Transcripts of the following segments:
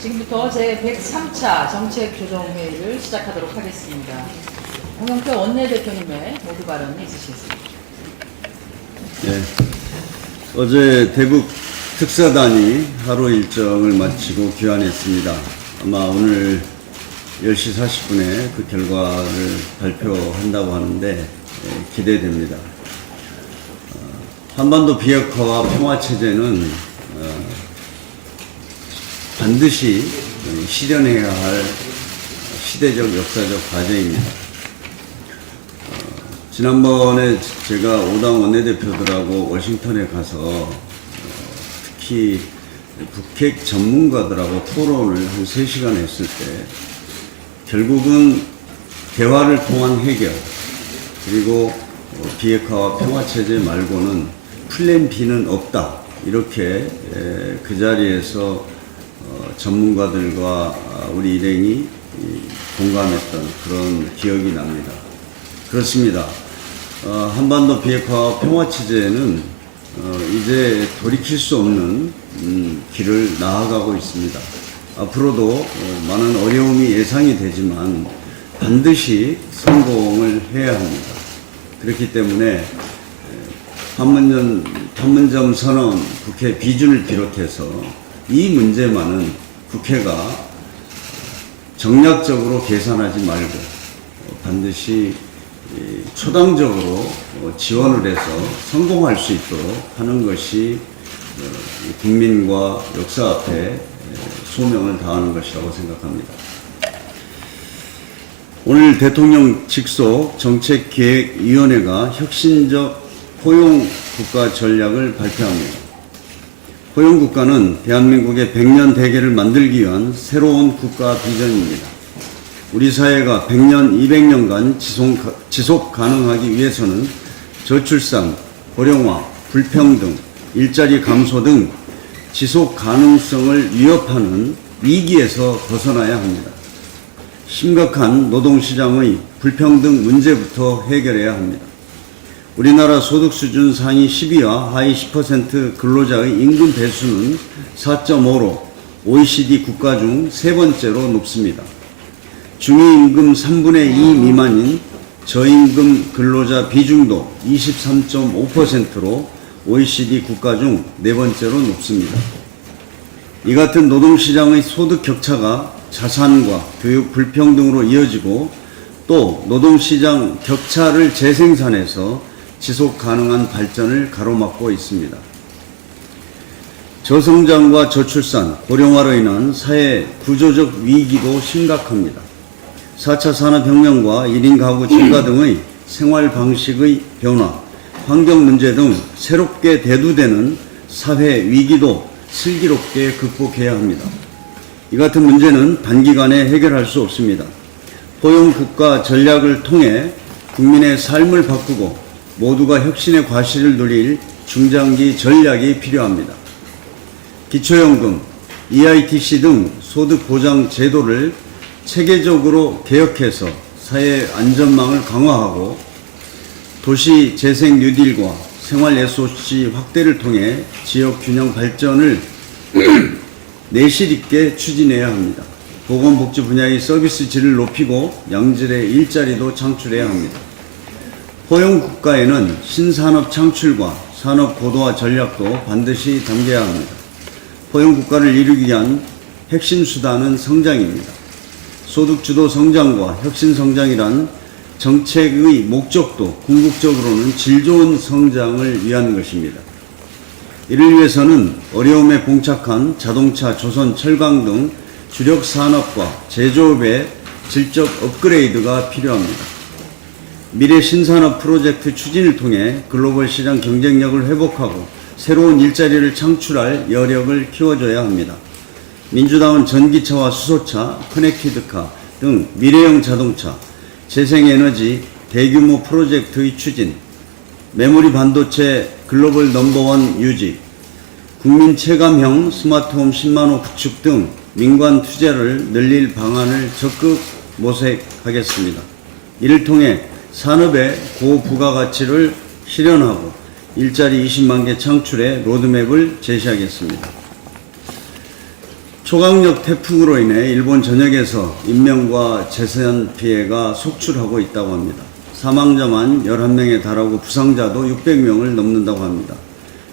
지금부터 제103차 정책조정회의를 시작하도록 하겠습니다. 홍영표 원내대표님의 모두 발언이 있으시겠습니다. 네. 어제 대북 특사단이 하루 일정을 마치고 귀환했습니다. 아마 오늘 10시 40분에 그 결과를 발표한다고 하는데 기대됩니다. 한반도 비핵화와 평화체제는 반드시 실현해야 할 시대적 역사적 과제입니다. 지난번에 제가 5당 원내대표들하고 워싱턴에 가서 특히 북핵 전문가들하고 토론을 한 3시간 했을 때 결국은 대화를 통한 해결 그리고 비핵화와 평화체제 말고는 플랜 B는 없다. 이렇게 그 자리에서 전문가들과 우리 일행이 공감했던 그런 기억이 납니다. 그렇습니다. 한반도 비핵화와 평화체제는 이제 돌이킬 수 없는 길을 나아가고 있습니다. 앞으로도 많은 어려움이 예상이 되지만 반드시 성공을 해야 합니다. 그렇기 때문에 판문점 선언, 국회 비준을 비롯해서 이 문제만은 국회가 정략적으로 계산하지 말고 반드시 초당적으로 지원을 해서 성공할 수 있도록 하는 것이 국민과 역사 앞에 소명을 다하는 것이라고 생각합니다. 오늘 대통령 직속 정책기획위원회가 혁신적 포용국가 전략을 발표합니다. 포용국가는 대한민국의 100년 대계를 만들기 위한 새로운 국가 비전입니다. 우리 사회가 100년, 200년간 지속 가능하기 위해서는 저출산, 고령화, 불평등, 일자리 감소 등 지속 가능성을 위협하는 위기에서 벗어나야 합니다. 심각한 노동시장의 불평등 문제부터 해결해야 합니다. 우리나라 소득 수준 상위 10위와 하위 10% 근로자의 임금 배수는 4.5로 OECD 국가 중 세 번째로 높습니다. 중위임금 3분의 2 미만인 저임금 근로자 비중도 23.5%로 OECD 국가 중 네 번째로 높습니다. 이 같은 노동시장의 소득 격차가 자산과 교육 불평등으로 이어지고 또 노동시장 격차를 재생산해서 지속 가능한 발전을 가로막고 있습니다. 저성장과 저출산, 고령화로 인한 사회 구조적 위기도 심각합니다. 4차 산업혁명과 1인 가구 증가 등의 생활 방식의 변화, 환경 문제 등 새롭게 대두되는 사회 위기도 슬기롭게 극복해야 합니다. 이 같은 문제는 단기간에 해결할 수 없습니다. 포용국가 전략을 통해 국민의 삶을 바꾸고 모두가 혁신의 과실을 누릴 중장기 전략이 필요합니다. 기초연금, EITC 등 소득보장 제도를 체계적으로 개혁해서 사회 안전망을 강화하고 도시 재생 뉴딜과 생활 SOC 확대를 통해 지역 균형 발전을 내실 있게 추진해야 합니다. 보건복지 분야의 서비스 질을 높이고 양질의 일자리도 창출해야 합니다. 포용국가에는 신산업 창출과 산업 고도화 전략도 반드시 담겨야 합니다. 포용국가를 이루기 위한 핵심 수단은 성장입니다. 소득주도 성장과 혁신성장이란 정책의 목적도 궁극적으로는 질 좋은 성장을 위한 것입니다. 이를 위해서는 어려움에 봉착한 자동차, 조선, 철강 등 주력 산업과 제조업의 질적 업그레이드가 필요합니다. 미래 신산업 프로젝트 추진을 통해 글로벌 시장 경쟁력을 회복하고 새로운 일자리를 창출할 여력을 키워줘야 합니다. 민주당은 전기차와 수소차, 커넥티드카 등 미래형 자동차, 재생에너지 대규모 프로젝트의 추진, 메모리 반도체 글로벌 넘버원 유지, 국민 체감형 스마트홈 10만호 구축 등 민관 투자를 늘릴 방안을 적극 모색하겠습니다. 이를 통해 산업의 고부가가치를 실현하고 일자리 20만 개 창출의 로드맵을 제시하겠습니다. 초강력 태풍으로 인해 일본 전역에서 인명과 재산 피해가 속출하고 있다고 합니다. 사망자만 11명에 달하고 부상자도 600명을 넘는다고 합니다.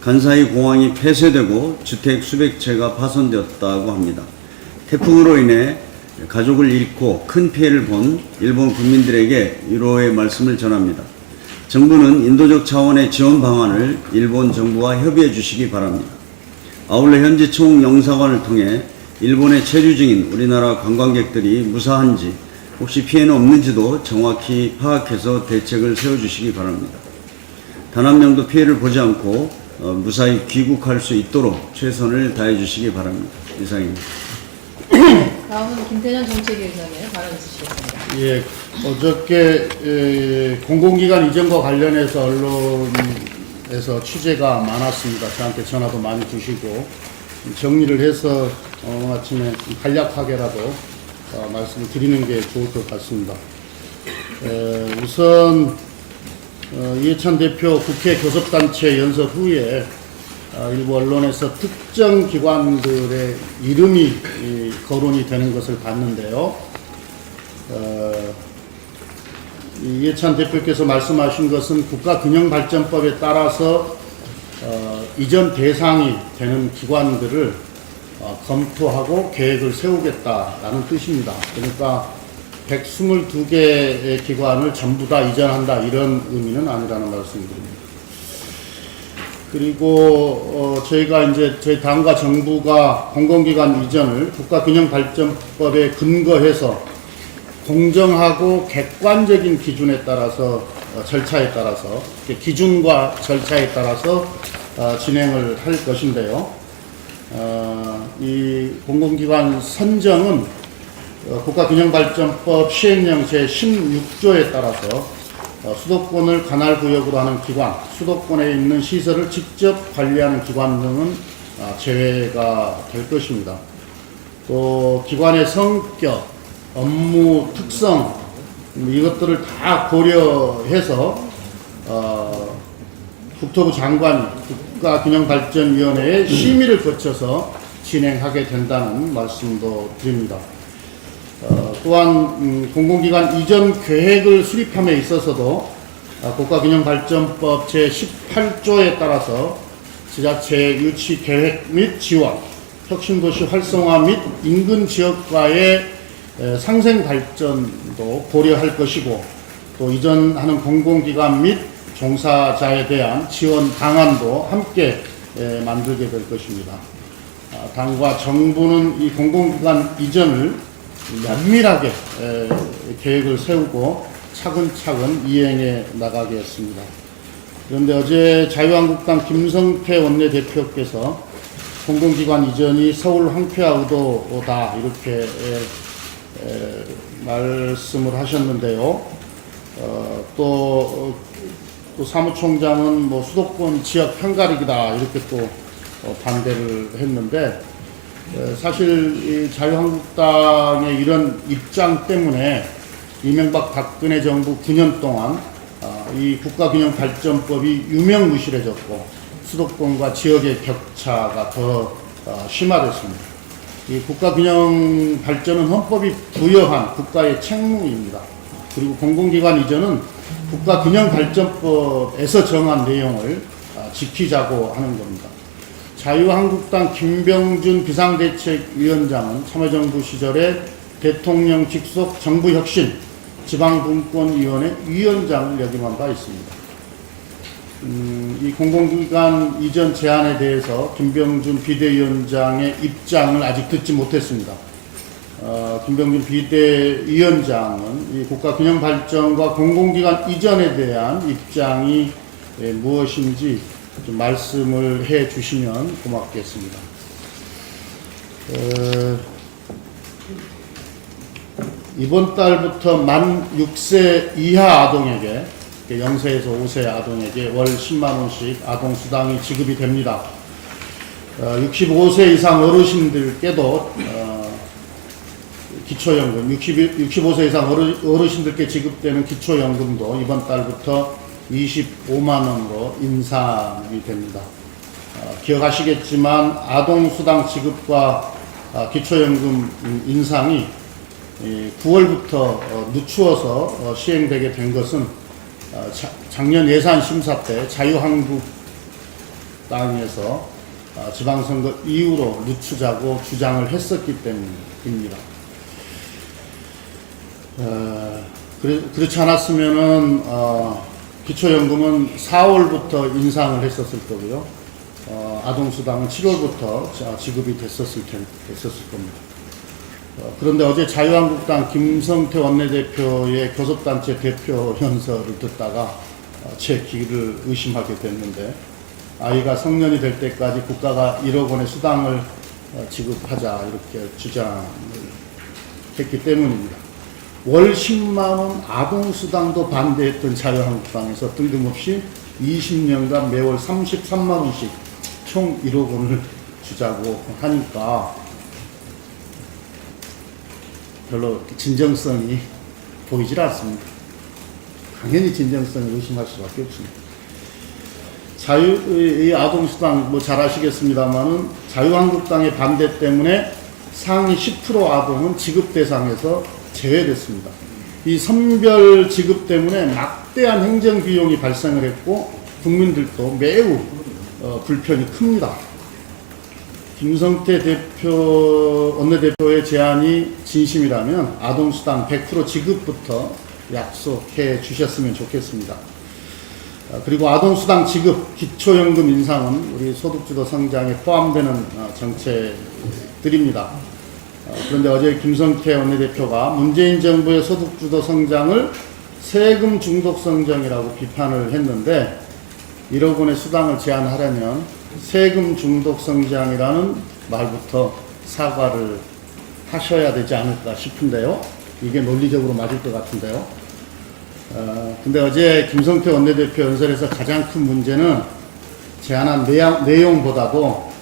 간사이 공항이 폐쇄되고 주택 수백 채가 파손되었다고 합니다. 태풍으로 인해 가족을 잃고 큰 피해를 본 일본 국민들에게 위로의 말씀을 전합니다. 정부는 인도적 차원의 지원 방안을 일본 정부와 협의해 주시기 바랍니다. 아울러 현지 총영사관을 통해 일본에 체류 중인 우리나라 관광객들이 무사한지 혹시 피해는 없는지도 정확히 파악해서 대책을 세워주시기 바랍니다. 단 한 명도 피해를 보지 않고 무사히 귀국할 수 있도록 최선을 다해 주시기 바랍니다. 이상입니다. 다음은 김태년 정책위원장의 발언 있으시겠습니다. 예, 어저께 공공기관 이전과 관련해서 언론에서 취재가 많았습니다. 저한테 전화도 많이 주시고 정리를 해서 아침에 간략하게라도 말씀을 드리는 게 좋을 것 같습니다. 우선 이해찬 대표 국회 교섭단체 연설 후에 일부 언론에서 특정 기관들의 이름이 거론이 되는 것을 봤는데요. 이해찬 대표께서 말씀하신 것은 국가균형발전법에 따라서 이전 대상이 되는 기관들을 검토하고 계획을 세우겠다라는 뜻입니다. 그러니까 122개의 기관을 전부 다 이전한다 이런 의미는 아니라는 말씀드립니다. 그리고 저희가 이제 저희 당과 정부가 공공기관 이전을 국가균형발전법에 근거해서 공정하고 객관적인 기준에 따라서 절차에 따라서 기준과 절차에 따라서 진행을 할 것인데요. 이 공공기관 선정은 국가균형발전법 시행령 제16조에 따라서 수도권을 관할구역으로 하는 기관, 수도권에 있는 시설을 직접 관리하는 기관 등은 제외가 될 것입니다. 또 기관의 성격, 업무 특성 이것들을 다 고려해서 국토부 장관이 국가균형발전위원회의 심의를 거쳐서 진행하게 된다는 말씀도 드립니다. 또한 공공기관 이전 계획을 수립함에 있어서도 국가균형발전법 제18조에 따라서 지자체 유치 계획 및 지원, 혁신도시 활성화 및 인근 지역과의 상생 발전도 고려할 것이고, 또 이전하는 공공기관 및 종사자에 대한 지원 방안도 함께 만들게 될 것입니다. 당과 정부는 이 공공기관 이전을 면밀하게 계획을 세우고 차근차근 이행해 나가겠습니다. 그런데 어제 자유한국당 김성태 원내대표께서 공공기관 이전이 서울 황폐화 의도다 이렇게 말씀을 하셨는데요. 또 사무총장은 뭐 수도권 지역 편가르기다 이렇게 또 반대를 했는데, 사실 이 자유한국당의 이런 입장 때문에 이명박 박근혜 정부 9년 동안 이 국가균형발전법이 유명무실해졌고 수도권과 지역의 격차가 더 심화됐습니다. 이 국가균형발전은 헌법이 부여한 국가의 책무입니다. 그리고 공공기관 이전은 국가균형발전법에서 정한 내용을 지키자고 하는 겁니다. 자유한국당 김병준 비상대책위원장은 참여정부 시절에 대통령 직속 정부혁신 지방분권위원회 위원장을 역임한 바 있습니다. 이 공공기관 이전 제안에 대해서 김병준 비대위원장의 입장을 아직 듣지 못했습니다. 김병준 비대위원장은 이 국가균형발전과 공공기관 이전에 대한 입장이 무엇인지 좀 말씀을 해 주시면 고맙겠습니다. 이번 달부터 만 6세 이하 아동에게 0세에서 5세 아동에게 월 10만 원씩 아동수당이 지급이 됩니다. 65세 이상 어르신들께도 기초연금, 65세 이상 어르신들께 지급되는 기초연금도 이번 달부터 25만 원으로 인상이 됩니다. 기억하시겠지만 아동수당 지급과 기초연금 인상이 9월부터 늦추어서 시행되게 된 것은 작년 예산 심사 때 자유한국당에서 지방선거 이후로 늦추자고 주장을 했었기 때문입니다. 그렇지 않았으면은 기초연금은 4월부터 인상을 했었을 거고요. 아동수당은 7월부터 지급이 됐었을 겁니다. 그런데 어제 자유한국당 김성태 원내대표의 교섭단체 대표 연설을 듣다가 제 귀를 의심하게 됐는데, 아이가 성년이 될 때까지 국가가 1억 원의 수당을 지급하자 이렇게 주장을 했기 때문입니다. 월 10만 원 아동수당도 반대했던 자유한국당에서 뜬금없이 20년간 매월 33만 원씩 총 1억 원을 주자고 하니까 별로 진정성이 보이질 않습니다. 당연히 진정성을 의심할 수밖에 없습니다. 이 아동수당 잘 아시겠습니다만은 자유한국당의 반대 때문에 상위 10% 아동은 지급 대상에서 제외됐습니다. 이 선별 지급 때문에 막대한 행정 비용이 발생을 했고 국민들도 매우 불편이 큽니다. 김성태 원내대표의 제안이 진심이라면 아동수당 100% 지급부터 약속해 주셨으면 좋겠습니다. 그리고 아동수당 지급, 기초연금 인상은 우리 소득주도 성장에 포함되는 정책들입니다. 그런데 어제 김성태 원내대표가 문재인 정부의 소득주도 성장을 세금 중독 성장이라고 비판을 했는데, 1억 원의 수당을 제한하려면 세금 중독 성장이라는 말부터 사과를 하셔야 되지 않을까 싶은데요. 이게 논리적으로 맞을 것 같은데요. 근데 어제 김성태 원내대표 연설에서 가장 큰 문제는 제안한 내용보다도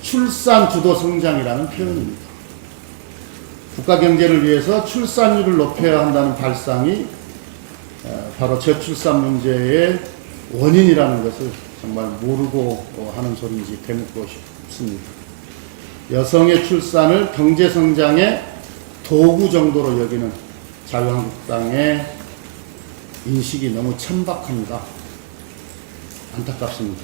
출산 주도 성장이라는 표현입니다. 국가 경제를 위해서 출산율을 높여야 한다는 발상이 바로 저출산 문제의 원인이라는 것을 정말 모르고 하는 소리인지 되묻고 싶습니다. 여성의 출산을 경제성장의 도구 정도로 여기는 자유한국당의 인식이 너무 천박합니다. 안타깝습니다.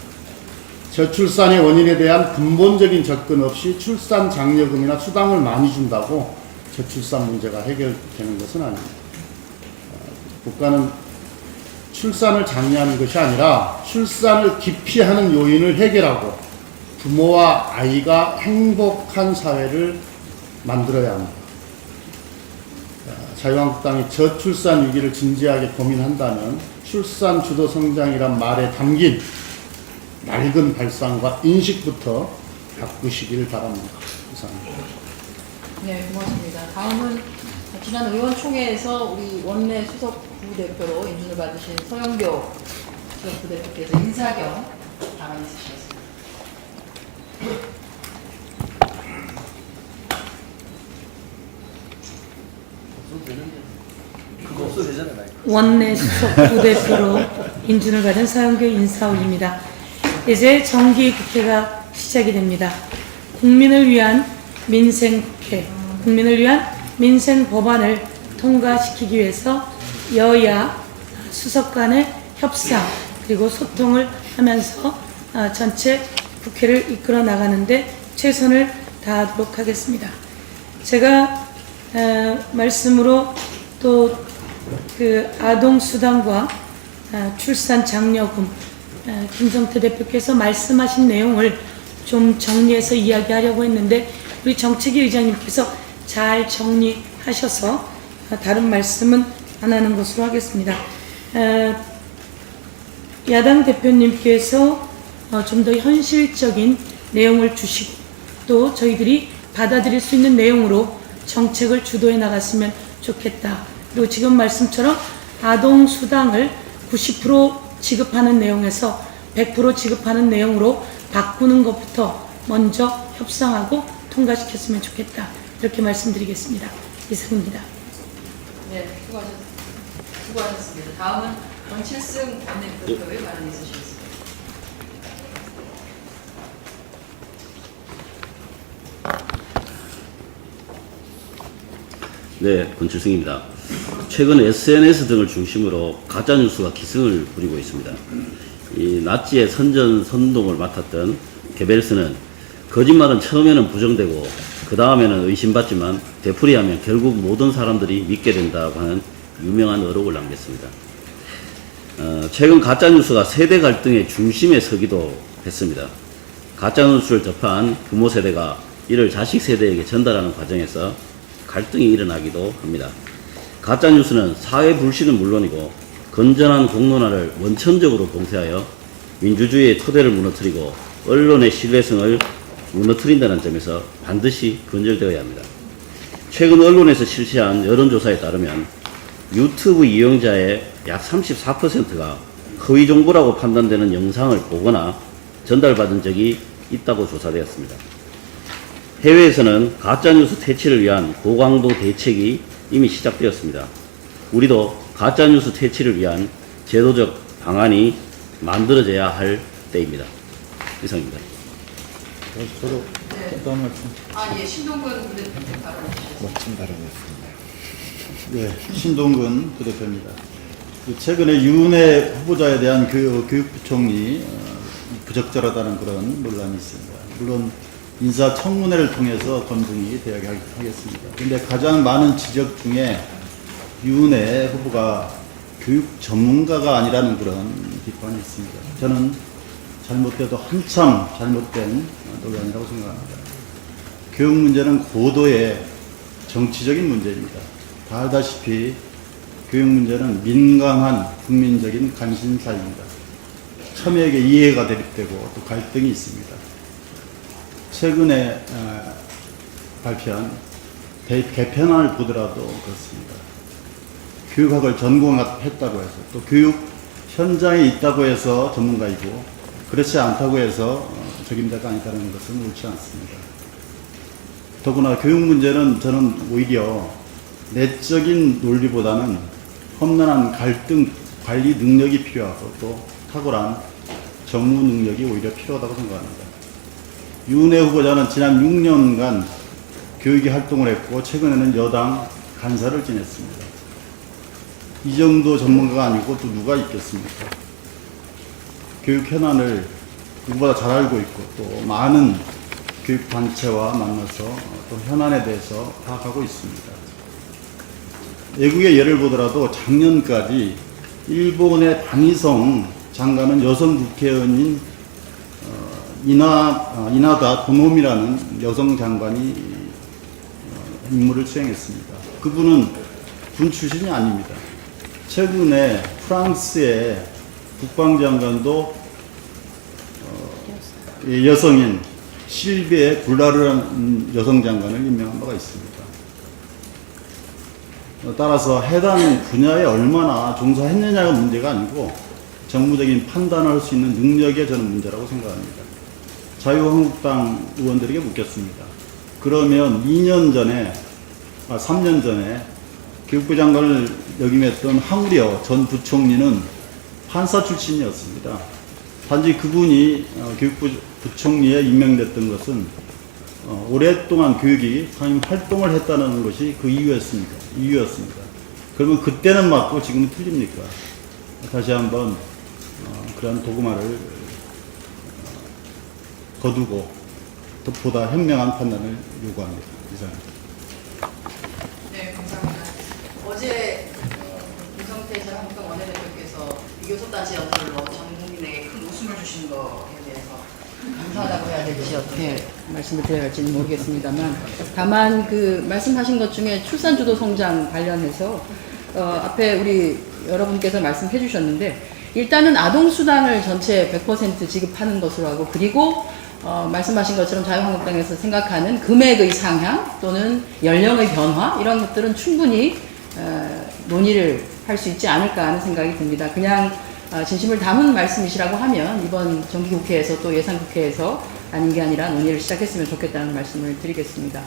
저출산의 원인에 대한 근본적인 접근 없이 출산 장려금이나 수당을 많이 준다고 저출산 문제가 해결되는 것은 아닙니다. 국가는 출산을 장려하는 것이 아니라 출산을 기피하는 요인을 해결하고 부모와 아이가 행복한 사회를 만들어야 합니다. 자유한국당이 저출산 위기를 진지하게 고민한다면 출산 주도 성장이란 말에 담긴 낡은 발상과 인식부터 바꾸시길 바랍니다. 이상입니다. 네, 고맙습니다. 다음은 지난 의원총회에서 우리 원내 수석 부대표로 인준을 받으신 서영교 수석 부대표께서 인사겸 발언 있으시겠습니다. 원내 수석 부대표로 인준을 받은 서영교 인사올립니다. 이제 정기 국회가 시작이 됩니다. 국민을 위한 민생국회, 국민을 위한 민생 법안을 통과시키기 위해서 여야 수석 간의 협상 그리고 소통을 하면서 전체 국회를 이끌어 나가는데 최선을 다하도록 하겠습니다. 제가 말씀으로 또 그 아동수당과 출산 장려금 김성태 대표께서 말씀하신 내용을 좀 정리해서 이야기하려고 했는데 우리 정책위 의장님께서 잘 정리하셔서 다른 말씀은 안 하는 것으로 하겠습니다. 야당 대표님께서 좀 더 현실적인 내용을 주시고 또 저희들이 받아들일 수 있는 내용으로 정책을 주도해 나갔으면 좋겠다. 그리고 지금 말씀처럼 아동수당을 90% 지급하는 내용에서 100% 지급하는 내용으로 바꾸는 것부터 먼저 협상하고 통과시켰으면 좋겠다. 이렇게 말씀드리겠습니다. 이상입니다. 네, 수고하셨습니다. 다음은 권칠승 원내대표의 발언 있으시겠습니다. 네, 권칠승입니다. 최근 SNS 등을 중심으로 가짜뉴스가 기승을 부리고 있습니다. 이 나치의 선동을 맡았던 게벨스는 거짓말은 처음에는 부정되고 그 다음에는 의심받지만 되풀이하면 결국 모든 사람들이 믿게 된다고 하는 유명한 어록을 남겼습니다. 최근 가짜뉴스가 세대 갈등의 중심에 서기도 했습니다. 가짜뉴스를 접한 부모 세대가 이를 자식 세대에게 전달하는 과정에서 갈등이 일어나기도 합니다. 가짜뉴스는 사회 불신은 물론이고 건전한 공론화를 원천적으로 봉쇄하여 민주주의의 토대를 무너뜨리고 언론의 신뢰성을 무너뜨린다는 점에서 반드시 근절되어야 합니다. 최근 언론에서 실시한 여론조사에 따르면 유튜브 이용자의 약 34%가 허위 정보라고 판단되는 영상을 보거나 전달받은 적이 있다고 조사되었습니다. 해외에서는 가짜뉴스 퇴치를 위한 고강도 대책이 이미 시작되었습니다. 우리도 가짜뉴스 퇴치를 위한 제도적 방안이 만들어져야 할 때입니다. 이상입니다. 저도 어떤 말씀? 아, 예, 신동근 부대표님 발언해 주시죠. 멋진 발언이었습니다. 네, 신동근 부대표입니다. 최근에 유은혜 후보자에 대한 교육부총리 부적절하다는 그런 논란이 있습니다. 물론 인사청문회를 통해서 검증이 되어야 하겠습니다. 그런데 가장 많은 지적 중에 유은혜 후보가 교육 전문가가 아니라는 그런 비판이 있습니다. 저는 잘못돼도 한참 잘못된 논란이라고 생각합니다. 교육 문제는 고도의 정치적인 문제입니다. 다 알다시피 교육 문제는 민감한 국민적인 관심사입니다. 첨예하게 이해가 대립되고 또 갈등이 있습니다. 최근에 발표한 개편안을 보더라도 그렇습니다. 교육학을 전공했다고 해서 또 교육 현장에 있다고 해서 전문가이고 그렇지 않다고 해서 적임자가 아니다는 것은 옳지 않습니다. 더구나 교육 문제는 저는 오히려 내적인 논리보다는 험난한 갈등 관리 능력이 필요하고 또 탁월한 정무 능력이 오히려 필요하다고 생각합니다. 유은혜 후보자는 지난 6년간 교육의 활동을 했고 최근에는 여당 간사를 지냈습니다. 이 정도 전문가가 아니고 또 누가 있겠습니까? 교육 현안을 누구보다 잘 알고 있고 또 많은 교육단체와 만나서 또 현안에 대해서 파악하고 있습니다. 외국의 예를 보더라도 작년까지 일본의 방위성 장관은 여성 국회의원인 이나다 도노미라는 여성 장관이 임무를 수행했습니다. 그분은 군 출신이 아닙니다. 최근에 프랑스의 국방장관도 여성인 실비에 굴라르라는 여성 장관을 임명한 바가 있습니다. 따라서 해당 분야에 얼마나 종사했느냐가 문제가 아니고 정무적인 판단을 할 수 있는 능력이 저는 문제라고 생각합니다. 자유한국당 의원들에게 묻겠습니다. 그러면 3년 전에 교육부 장관을 역임했던 황우려 전 부총리는 판사 출신이었습니다. 단지 그분이 교육부 부총리에 임명됐던 것은 오랫동안 교육이 상임 활동을 했다는 것이 그 이유였습니다. 그러면 그때는 맞고 지금은 틀립니까? 다시 한번 그런 도구말을 거두고 더 보다 현명한 판단을 요구합니다. 이상입니다. 네, 감사합니다. 어제 김성태 자유한국당 원내대표께서 비교섭단체 연설로 전 국민에게 큰 웃음을 주신 것에 대해서 감사하다고 해야 될지 어떻게 말씀을 드려야 할지는 모르겠습니다만 다만 그 말씀하신 것 중에 출산주도 성장 관련해서 앞에 우리 여러분께서 말씀해 주셨는데 일단은 아동수당을 전체 100% 지급하는 것으로 하고 그리고 말씀하신 것처럼 자유한국당에서 생각하는 금액의 상향 또는 연령의 변화 이런 것들은 충분히 논의를 할 수 있지 않을까 하는 생각이 듭니다. 그냥 진심을 담은 말씀이시라고 하면 이번 정기국회에서 또 예산국회에서 아닌 게 아니라 논의를 시작했으면 좋겠다는 말씀을 드리겠습니다.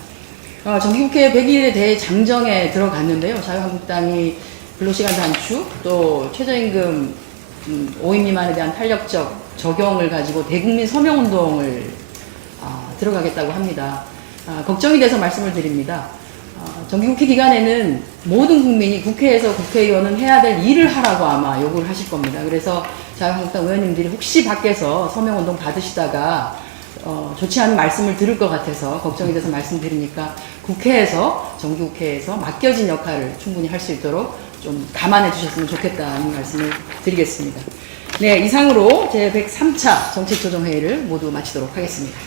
정기국회 100일에 대해 장정에 들어갔는데요. 자유한국당이 근로시간 단축 또 최저임금 5인 미만에 대한 탄력적 적용을 가지고 대국민 서명운동을 들어가겠다고 합니다. 걱정이 돼서 말씀을 드립니다. 정기국회 기간에는 모든 국민이 국회에서 국회의원은 해야 될 일을 하라고 아마 요구를 하실 겁니다. 그래서 자유한국당 의원님들이 혹시 밖에서 서명운동 받으시다가 좋지 않은 말씀을 들을 것 같아서 걱정이 돼서 말씀드리니까 국회에서, 정기국회에서 맡겨진 역할을 충분히 할 수 있도록 좀 감안해 주셨으면 좋겠다는 말씀을 드리겠습니다. 네, 이상으로 제103차 정책조정회의를 모두 마치도록 하겠습니다.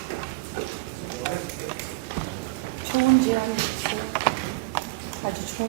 좋은 제안이었어요. 아주 좋은.